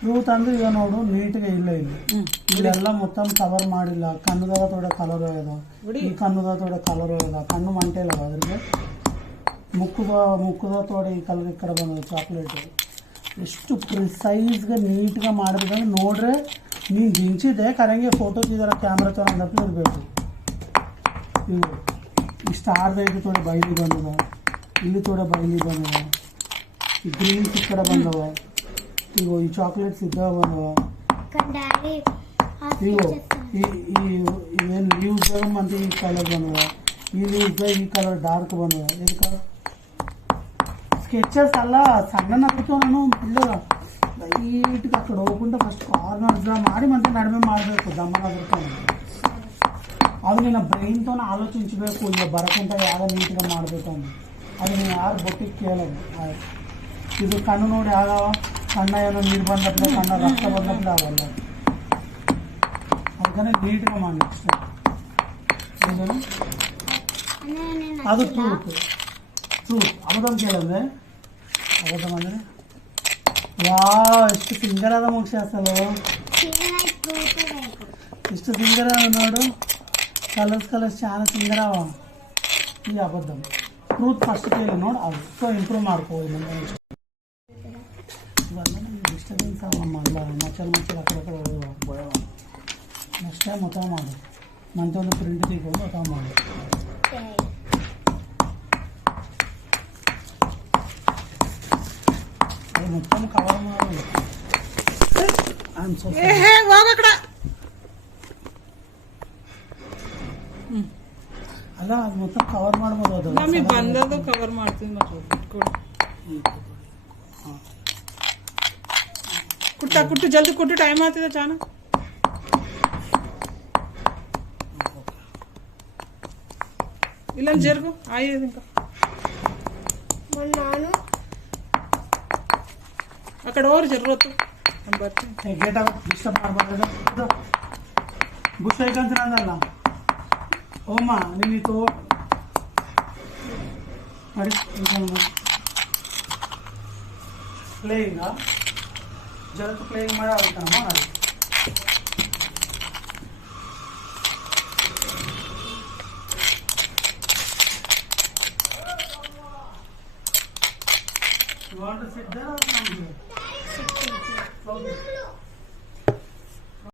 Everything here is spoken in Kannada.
ಟ್ರೂತ್ ಅಂದ್ರೆ ಈಗ ನೋಡು ನೀಟ್ಗೆ ಇಲ್ಲ ಇಲ್ಲಿ ಇಲ್ಲೆಲ್ಲ ಮೊತ್ತಮ್ ಕವರ್ ಮಾಡಿಲ್ಲ. ಕಣ್ಣುದಾಗ ತೋಡೆ ಕಲರ್ ಹೋಯದ, ಈ ಕಣ್ಣುದಾಗ ತೋಡೆ ಕಲರ್ ಹೋಯದ, ಕಣ್ಣು ಮಂಟೆ ಇಲ್ಲ ಅದ್ರಿಗೆ. ಮುಕ್ಕದ ತೋಡೆ ಈ ಕಲರ್ ಈ ಕಡೆ ಬಂದದ ಚಾಕ್ಲೇಟ್. ಎಷ್ಟು ಪ್ರಿಸೈಸ್ಗೆ ನೀಟ್ಗೆ ಮಾಡಿದ್ರೆ ನೋಡ್ರೆ ನೀನು ಜಿಂಚಿದೆ ಕರೆಂಗೆ ಫೋಟೋ ತಿದಾರ ಕ್ಯಾಮ್ರಾ ತಗೊಂಡಪ್ಪ ಇರಬೇಕು. ಇವು ಇಷ್ಟು ಆರ್ದೈದು ತೋಡೆ ಬೈಲಿ ಬಂದದ, ಇಲ್ಲಿ ತೋಡೆ ಬೈಲಿ ಬಂದದ, ಈ ಗ್ರೀನ್ಸ್ ಈ ಕಡೆ ಬಂದವ, ಇವು ಈ ಚಾಕ್ಲೇಟ್ಸ್ ಇದ್ದಾಗ ಬಂದವ, ಇವು ಏನು ಲೀವ್ಸ್ದಾಗ ಮಂದಿ ಈ ಕಲರ್ ಬಂದವ, ಈ ಲೀವ್ಸ್ದಾಗ ಈ ಕಲರ್ ಡಾರ್ಕ್ ಬಂದವ. ಇದಕ್ಕೆ ಸ್ಕೆಚಸ್ ಅಲ್ಲ ಸಣ್ಣ ಹಾಕ್ತೇವೆ ನಾನು ಇಲ್ಲ ಲೈಟ್ಗೆ ಆ ಕಡೆ ಹೋಗ್ಕೊಂಡು ಫಸ್ಟ್ ಕಾರ್ನರ್ಸ್ ಮಾಡಿ ಮತ್ತೆ ನಡುವೆ ಮಾಡಬೇಕು. ದಮ್ಮನ ಬರ್ತಾನೆ ಅದು ನಿನ್ನ ಬ್ರೈನ್ ತೋನ ಆಲೋಚಿಸಬೇಕು. ಈಗ ಬರಕ್ಕಿಂತ ಯಾವ ನೀಟ್ಗೆ ಮಾಡಬೇಕು ಅಂತ ಅದು ನೀನು ಯಾರು ಬೊಟ್ಟಿಗೆ ಕೇಳೋದು. ಇದು ಕಣ್ಣು ನೋಡಿ ಆಗಾವ ಕಣ್ಣ ಏನೋ ನೀರು ಬಂದಪ್ಲೆ ಕಣ್ಣ ರಕ್ತ ಬಂದಪ್ಲೆ ಆಗಲ್ಲ. ಅದಕ್ಕೆ ನೀಟ್ಗೆ ಮಾಡಿ ಅಷ್ಟೇ. ಅದು ಟ್ರೂತ್ ಅವದಮ್ ಕೇಳಿದ್ರೆ ಅವದಮ್ ಅಂದರೆ ವಾ ಎಷ್ಟು ಸಿಂಗರಾದ ಮುಗಿಸಿ ಅಸಲು ಎಷ್ಟು ಸಿಂಗರ ನೋಡು. ಕಲರ್ಸ್ చాలా ಸಿಂಗರಾವ. ಈ ಅಬದ್ಧಂ ಟ್ರೂತ್ ಫಸ್ಟ್ ಕೇಳಿ ನೋಡಿ ಅದು ಸೊ ಇಂಪ್ರೂವ್ ಮಾಡ್ಕೋದು. ಇವೆಲ್ಲ ನಮ್ಗೆ ಡಿಸ್ಟರ್ಬೆನ್ಸ್ ಆಗಮ್ಮ ಅಲ್ಲ ಮಚ್ಚಲ್ ಆ ಕಡೆ ಹೋಗುವ ಅಷ್ಟೇ ಮೊತ್ತ ಮಾಡು. ಮಂತೆ ಒಂದು ಪ್ರಿಂಟ್ ತೆಗೆದು ಮೊತ್ತ ಮಾಡು. ಅದು ಮೊತ್ತ ಕವರ್ ಮಾಡಿ ಅಲ್ಲ ಅದು ಮೊತ್ತ ಕವರ್ ಮಾಡ್ಬೋದು. ಅದು ಬಂದದ್ದು ಕವರ್ ಮಾಡ್ತೀನಿ. ಕುಟ್ಟು ಜಲ್ದಿ ಕುಟ್ಟು ಟೈಮ್ ಆಗ್ತಿದೆ ಚಾನ. ಇಲ್ಲ ಜರ್ಗು ಆಯ್ತು ನಾನು ಆ ಕಡೆ ಹೋಗ್ರಿ ಜರ್ಗೊತ್ತು ನಾನು ಬರ್ತೀನಿ. ಗೇಟ್ ಡಿಸ್ಟರ್ಬ್ ಮಾಡಬಾರ್ದು. ಬುಷ್ ಐಕಂತ ಅಂದಲ್ಲ ಓಮ್ಮ ನೀನಿತ್ತು ಮಾಡಿ ಪ್ಲೇಯಿಂಗ ಜರತ್ತು ಪ್ಲೇಯಿಂಗ್ ಮಾಡಿ ಆಗುತ್ತಮ್ಮ ಮಾಡಿ. You want to sit there or come here?